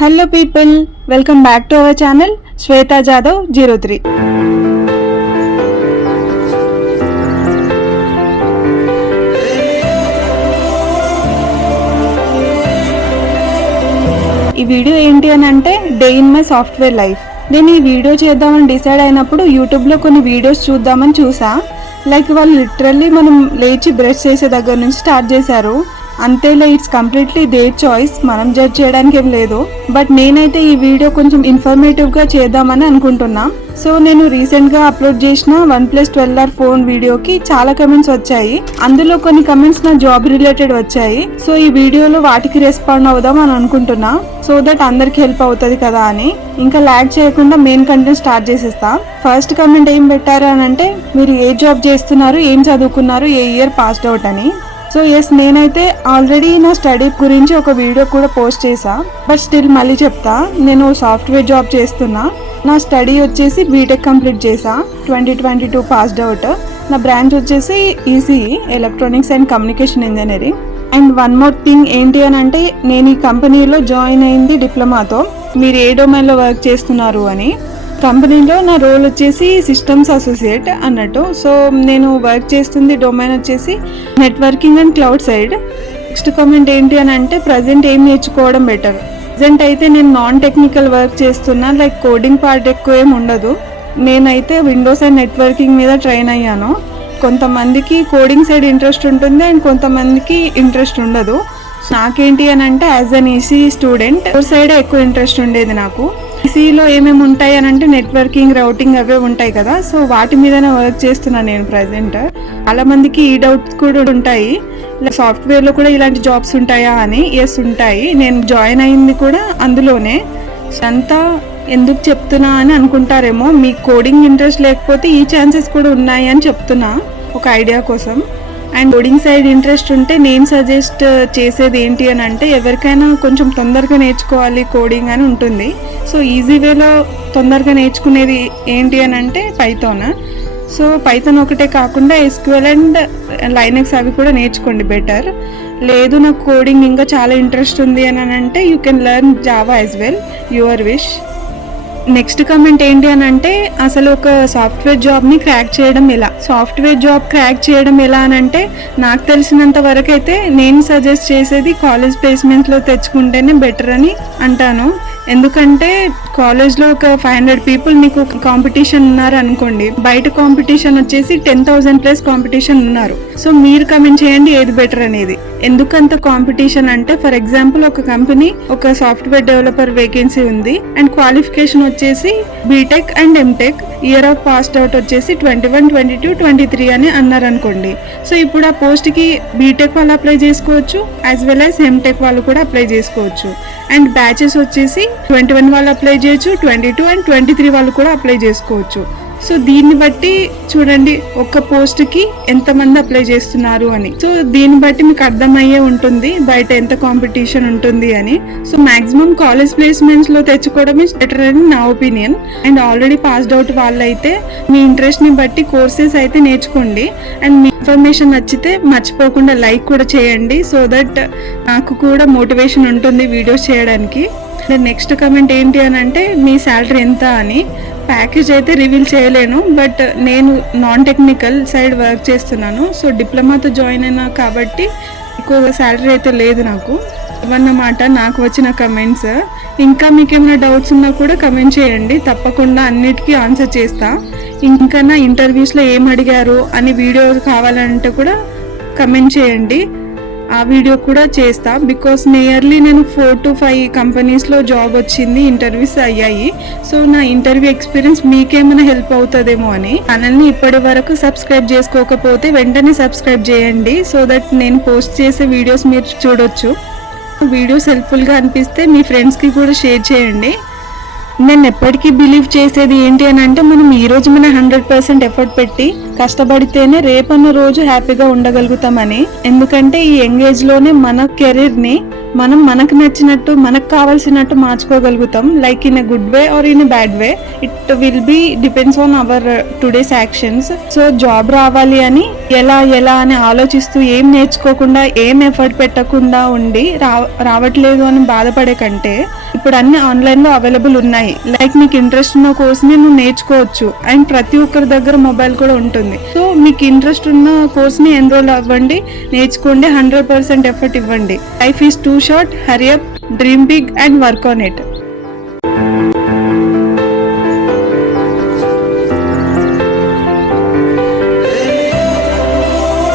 Hello people, welcome back to our channel Shweta Jadhav 03. ఈ video ఏంటి అని అంటే day in my software life. నేను ఈ వీడియో చేద్దామని డిసైడ్ అయినప్పుడు యూట్యూబ్లో కొన్ని వీడియోస్ చూద్దామని చూసా. లైక్ వాళ్ళు లిటరల్లీ మనం లేచి బ్రష్ చేసే దగ్గర నుంచి స్టార్ట్ చేశారు. అంతేలే, ఇట్స్ కంప్లీట్లీ దేర్ చాయిస్, మనం జడ్జ్ చేయడానికి ఏం లేదు. బట్ నేనైతే ఈ వీడియో కొంచెం ఇన్ఫర్మేటివ్గా చేద్దామని అనుకుంటున్నా. సో నేను రీసెంట్గా అప్లోడ్ చేసిన OnePlus 12R ఫోన్ వీడియోకి చాలా కమెంట్స్ వచ్చాయి. అందులో కొన్ని కమెంట్స్ నా జాబ్ రిలేటెడ్ వచ్చాయి. సో ఈ వీడియోలో వాటికి రెస్పాండ్ అవుదాం అని అనుకుంటున్నా, సో దట్ అందరికి హెల్ప్ అవుతుంది కదా అని. ఇంకా ల్యాగ్ చేయకుండా మెయిన్ కంటెంట్ స్టార్ట్ చేసేస్తా. ఫస్ట్ కమెంట్ ఏం పెట్టారు అని అంటే, మీరు ఏ జాబ్ చేస్తున్నారు, ఏం చదువుకున్నారు, ఏ ఇయర్ పాస్డ్ అవుట్ అని. సో ఎస్, నేనైతే ఆల్రెడీ నా స్టడీ గురించి ఒక వీడియో కూడా పోస్ట్ చేసా. బట్ స్టిల్ మళ్ళీ చెప్తా, నేను సాఫ్ట్వేర్ జాబ్ చేస్తున్నా. నా స్టడీ వచ్చేసి బీటెక్ కంప్లీట్ చేసా, 2022 పాస్డ్ అవుట్. నా బ్రాంచ్ వచ్చేసి ECE, electronics and communication engineering. And one more thing ఏంటి అని అంటే, నేను ఈ కంపెనీలో జాయిన్ అయింది డిప్లొమాతో. మీరు ఏ డొమైన్లో వర్క్ చేస్తున్నారు అని. కంపెనీలో నా రోల్ వచ్చేసి సిస్టమ్స్ అసోసియేట్ అన్నట్టు. సో నేను వర్క్ చేస్తుంది డొమైన్ వచ్చేసి networking and cloud side. Next comment ఏంటి అని అంటే, ప్రజెంట్ ఏం నేర్చుకోవడం బెటర్. ప్రజెంట్ అయితే నేను నాన్ టెక్నికల్ వర్క్ చేస్తున్నా, లైక్ కోడింగ్ పార్ట్ ఎక్కువ ఏం ఉండదు. నేనైతే విండోస్ అండ్ నెట్వర్కింగ్ మీద ట్రైన్ అయ్యాను. కొంతమందికి కోడింగ్ సైడ్ ఇంట్రెస్ట్ ఉంటుంది అండ్ కొంతమందికి ఇంట్రెస్ట్ ఉండదు. నాకేంటి అని అంటే, as an EC student core side ఎక్కువ ఇంట్రెస్ట్ ఉండేది నాకు. ఈసీలో ఏమేమి ఉంటాయి అని అంటే, నెట్వర్కింగ్, రౌటింగ్ అవే ఉంటాయి కదా. సో వాటి మీదనే వర్క్ చేస్తున్నాను నేను ప్రజెంట్. చాలా మందికి ఈ డౌట్స్ కూడా ఉంటాయి, సాఫ్ట్వేర్లో కూడా ఇలాంటి జాబ్స్ ఉంటాయా అని. ఎస్ ఉంటాయి, నేను జాయిన్ అయింది కూడా అందులోనే. అంతా ఎందుకు చెప్తున్నా అని అనుకుంటారేమో, మీకు కోడింగ్ ఇంట్రెస్ట్ లేకపోతే ఈ ఛాన్సెస్ కూడా ఉన్నాయి అని చెప్తున్నా ఒక ఐడియా కోసం. అండ్ కోడింగ్ సైడ్ ఇంట్రెస్ట్ ఉంటే నేను సజెస్ట్ చేసేది ఏంటి అని అంటే, ఎవరికైనా కొంచెం తొందరగా నేర్చుకోవాలి కోడింగ్ అని ఉంటుంది. సో ఈజీ వేలో తొందరగా నేర్చుకునేది ఏంటి అని అంటే పైథాన్. సో పైథాన్ ఒకటే కాకుండా SQL అండ్ లైనక్స్ అవి కూడా నేర్చుకోండి బెటర్. లేదు నాకు కోడింగ్ ఇంకా చాలా ఇంట్రెస్ట్ ఉంది అని అంటే, you can learn Java as well, your wish. Next comment ఏంటి అని అంటే, అసలు ఒక సాఫ్ట్వేర్ జాబ్ని క్రాక్ చేయడం ఎలా. సాఫ్ట్వేర్ జాబ్ క్రాక్ చేయడం ఎలా అని అంటే, నాకు తెలిసినంత వరకు అయితే నేను సజెస్ట్ చేసేది కాలేజ్ ప్లేస్మెంట్స్లో తెచ్చుకుంటేనే బెటర్ అని అంటాను. ఎందుకంటే కాలేజ్లో ఒక 500 పీపుల్ మీకు కాంపిటీషన్ ఉన్నారు అనుకోండి, బయట కాంపిటీషన్ వచ్చేసి 10,000+ కాంపిటీషన్ ఉన్నారు. సో మీరు కమెంట్ చేయండి ఏది బెటర్ అనేది. ఎందుకంత కాంపిటీషన్ అంటే, ఫర్ ఎగ్జాంపుల్ ఒక కంపెనీ ఒక సాఫ్ట్వేర్ డెవలపర్ వేకెన్సీ ఉంది అండ్ క్వాలిఫికేషన్ వచ్చేసి BTech and MTech, year of passed out వచ్చేసి 21, 22, 23 అని అన్నారు అనుకోండి. సో ఇప్పుడు ఆ పోస్ట్కి బీటెక్ వాళ్ళు అప్లై చేసుకోవచ్చు, యాజ్ వెల్ యాజ్ ఎంటెక్ వాళ్ళు కూడా అప్లై చేసుకోవచ్చు. అండ్ బ్యాచెస్ వచ్చేసి 21 వాళ్ళు అప్లై చేయొచ్చు, 22 అండ్ 23 వాళ్ళు కూడా అప్లై చేసుకోవచ్చు. సో దీన్ని బట్టి చూడండి ఒక్క పోస్ట్కి ఎంతమంది అప్లై చేస్తున్నారు అని. సో దీన్ని బట్టి మీకు అర్థమయ్యే ఉంటుంది బయట ఎంత కాంపిటీషన్ ఉంటుంది అని. సో మాక్సిమం కాలేజ్ ప్లేస్మెంట్స్లో తెచ్చుకోవడం ఇస్ బెటర్ అని నా opinion. And already passed out వాళ్ళైతే మీ ఇంట్రెస్ట్ని బట్టి కోర్సెస్ అయితే నేర్చుకోండి. అండ్ మీ ఇన్ఫర్మేషన్ నచ్చితే మర్చిపోకుండా లైక్ కూడా చేయండి, సో దట్ నాకు కూడా మోటివేషన్ ఉంటుంది వీడియోస్ చేయడానికి. నెక్స్ట్ కమెంట్ ఏంటి అని అంటే, మీ శాలరీ ఎంత అని. ప్యాకేజ్ అయితే రివీల్ చేయలేను, బట్ నేను నాన్ టెక్నికల్ సైడ్ వర్క్ చేస్తున్నాను. సో డిప్లొమాతో జాయిన్ అయినా కాబట్టి ఎక్కువ శాలరీ అయితే లేదు నాకు. ఇవన్నమాట నాకు వచ్చిన కమెంట్స్. ఇంకా మీకు ఏమైనా డౌట్స్ ఉన్నా కూడా కమెంట్ చేయండి, తప్పకుండా అన్నిటికీ ఆన్సర్ చేస్తా. ఇంకా నా ఇంటర్వ్యూస్లో ఏం అడిగారు అని వీడియో కావాలంటే కూడా కమెంట్ చేయండి, ఆ వీడియో కూడా చేస్తా. బికాస్ నియర్లీ నేను 4 to 5 కంపెనీస్లో జాబ్ వచ్చింది, ఇంటర్వ్యూస్ అయ్యాయి. సో నా ఇంటర్వ్యూ ఎక్స్పీరియన్స్ మీకేమైనా హెల్ప్ అవుతుందేమో అని. ఛానల్ని ఇప్పటి వరకు సబ్స్క్రైబ్ చేసుకోకపోతే వెంటనే సబ్స్క్రైబ్ చేయండి, సో దట్ నేను పోస్ట్ చేసే వీడియోస్ మీరు చూడొచ్చు. వీడియోస్ హెల్ప్ఫుల్గా అనిపిస్తే మీ ఫ్రెండ్స్కి కూడా షేర్ చేయండి. నేను ఎప్పటికీ బిలీవ్ చేసేది ఏంటి అని అంటే, మనం ఈరోజు మన 100% ఎఫర్ట్ పెట్టి కష్టపడితేనే రేపన్న రోజు హ్యాపీగా ఉండగలుగుతామని. ఎందుకంటే ఈ యంగ్ ఏజ్ లోనే మన కెరీర్ ని మనం మనకు నచ్చినట్టు మనకు కావాల్సినట్టు మార్చుకోగలుగుతాం. Like in a good way or in a bad way, it will be depends on our today's actions. So job రావాలి అని ఎలా అని ఆలోచిస్తూ ఏం నేర్చుకోకుండా ఏం ఎఫర్ట్ పెట్టకుండా ఉండి రావట్లేదు అని బాధపడే కంటే ఇప్పుడు అన్ని ఆన్లైన్ లో అవైలబుల్ ఉన్నాయి. లైక్ మీకు ఇంట్రెస్ట్ ఉన్న కోర్స్ ని నువ్వు నేర్చుకోవచ్చు. అండ్ ప్రతి ఒక్కరి దగ్గర మొబైల్ కూడా ఉంటుంది. సో మీకు ఇంట్రెస్ట్ ఉన్న కోర్స్ ని ఎన్రోల్ అవ్వండి, నేర్చుకోండి, 100% ఎఫర్ట్ ఇవ్వండి. Life is too short, hurry up, dream big and work on it.